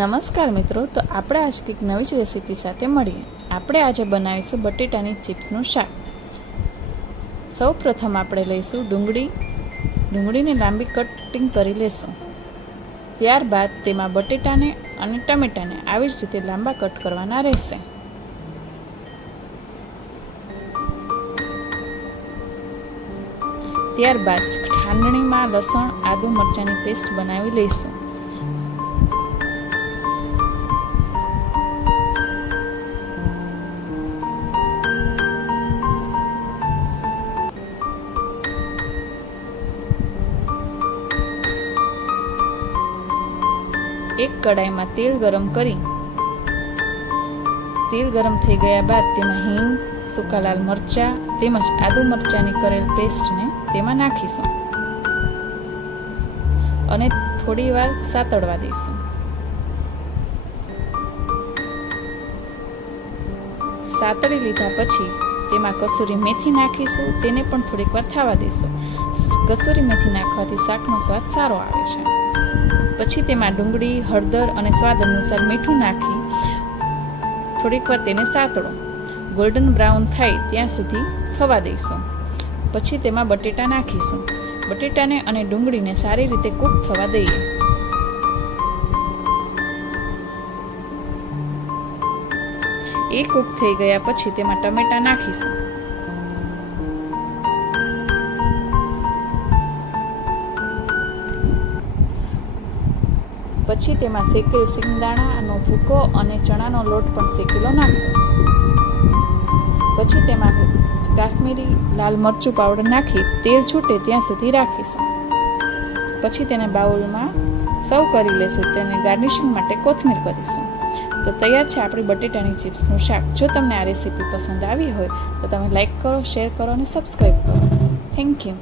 નમસ્કાર મિત્રો, તો આપણે આજ કંઈક નવી જ રેસીપી સાથે મળીએ. આપણે આજે બનાવીશું બટેટાની ચિપ્સનું શાક. સૌ પ્રથમ આપણે લઈશું ડુંગળીને લાંબી કટિંગ કરી લેશું. ત્યારબાદ તેમાં બટેટાને અને ટમેટાને આવી જ રીતે લાંબા કટ કરવાના રહેશે. ત્યારબાદ ખાંડણીમાં લસણ, આદુ, મરચાંની પેસ્ટ બનાવી લઈશું. એક કડાઈમાં તેલ ગરમ કરી તેલ ગરમ થઈ ગયા બાદ તેમાં હિંગ, સૂકા લાલ મરચાં તેમજ આદુ મરચાંની કરેલ પેસ્ટને તેમાં નાખીશું અને થોડી વાર સાતળવા દઈશું. સાતળી લીધા પછી તેમાં કસૂરી મેથી નાખીશું. તેને પણ થોડીક વાર થવા દઈશું. કસૂરી મેથી નાખવાથી શાકનો સ્વાદ સારો આવે છે. પછી તેમાં ડુંગળી, હળદર અને સ્વાદ અનુસાર મીઠું નાખી થોડીક વાર તેને સાતળો. ગોલ્ડન બ્રાઉન થાય ત્યાં સુધી થવા દઈશું. પછી તેમાં બટેટા નાખીશું. બટેટાને અને ડુંગળીને સારી રીતે કૂક થવા દઈએ. એ કૂક થઈ ગયા પછી તેમાં ટમેટા નાખીશું. પછી તેમાં શેકેલ સિંગદાણાનો ભૂકો અને ચણાનો લોટ પણ શેકેલો નાખવો. પછી તેમાં કાશ્મીરી લાલ મરચું પાવડર નાખી તેલ છૂટે ત્યાં સુધી રાખીશું. પછી તેને બાઉલમાં સર્વ કરી લેશું. તેને ગાર્નિશિંગ માટે કોથમીર કરીશું. તો તૈયાર છે આપણી બટેટાની ચિપ્સનું શાક. જો તમને આ રેસીપી પસંદ આવી હોય તો તમે લાઈક કરો, શેર કરો અને સબસ્ક્રાઈબ કરો. Thank you.